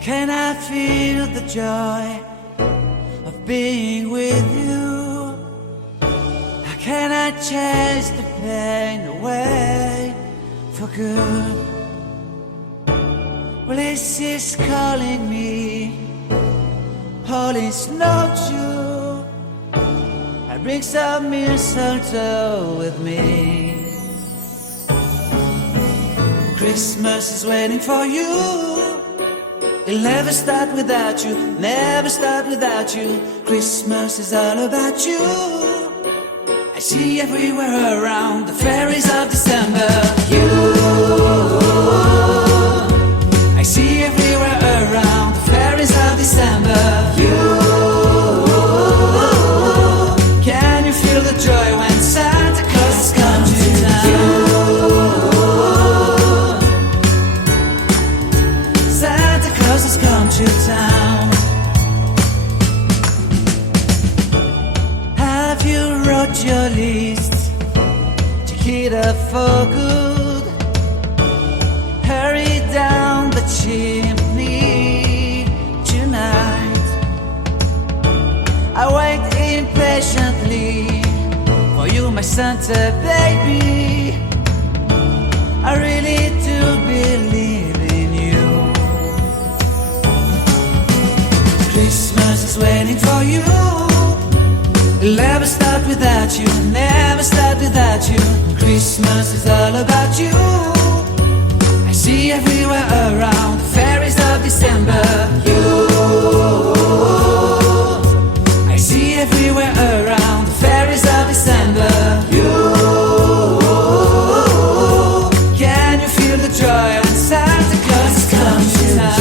Can I feel the joy of being with you? How can I chase the pain away for good? Well, this is calling me, all is not true. I bring some mistletoe with me. Christmas is waiting for you. It'll never start without you, never start without you. Christmas is all about you. I see everywhere around the fairies of December. You, I see everywhere around the fairies of December. You, can you feel the joy when Santa Claus has come to town? Has come to town. Have you wrote your list to get up for good? Hurry down the chimney tonight. I wait impatiently for you, my Santa baby. I really do believe in you. Christmas is waiting for you. It'll never start without you, never start without you. Christmas is all about you. I see everywhere around the fairies of December. You, I see everywhere around the fairies of December. You, can you feel the joy when Santa Claus has come to town?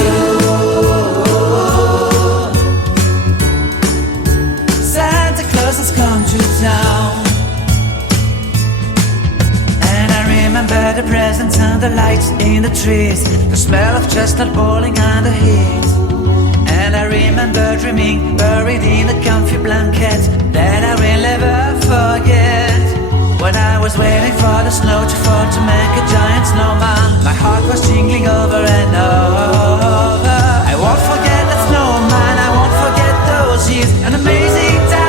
Has come to town. And I remember the presents and the lights in the trees, the smell of chestnut boiling on the heat. And I remember dreaming, buried in a comfy blanket that I will never forget. When I was waiting for the snow to fall to make a giant snowman, my heart was jingling over and over. I won't forget that snowman, I won't forget those years, an amazing time.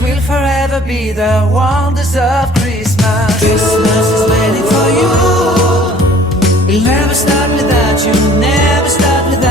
Will forever be the wonders of Christmas. Christmas is waiting for you. It'll never start without you, never start without you.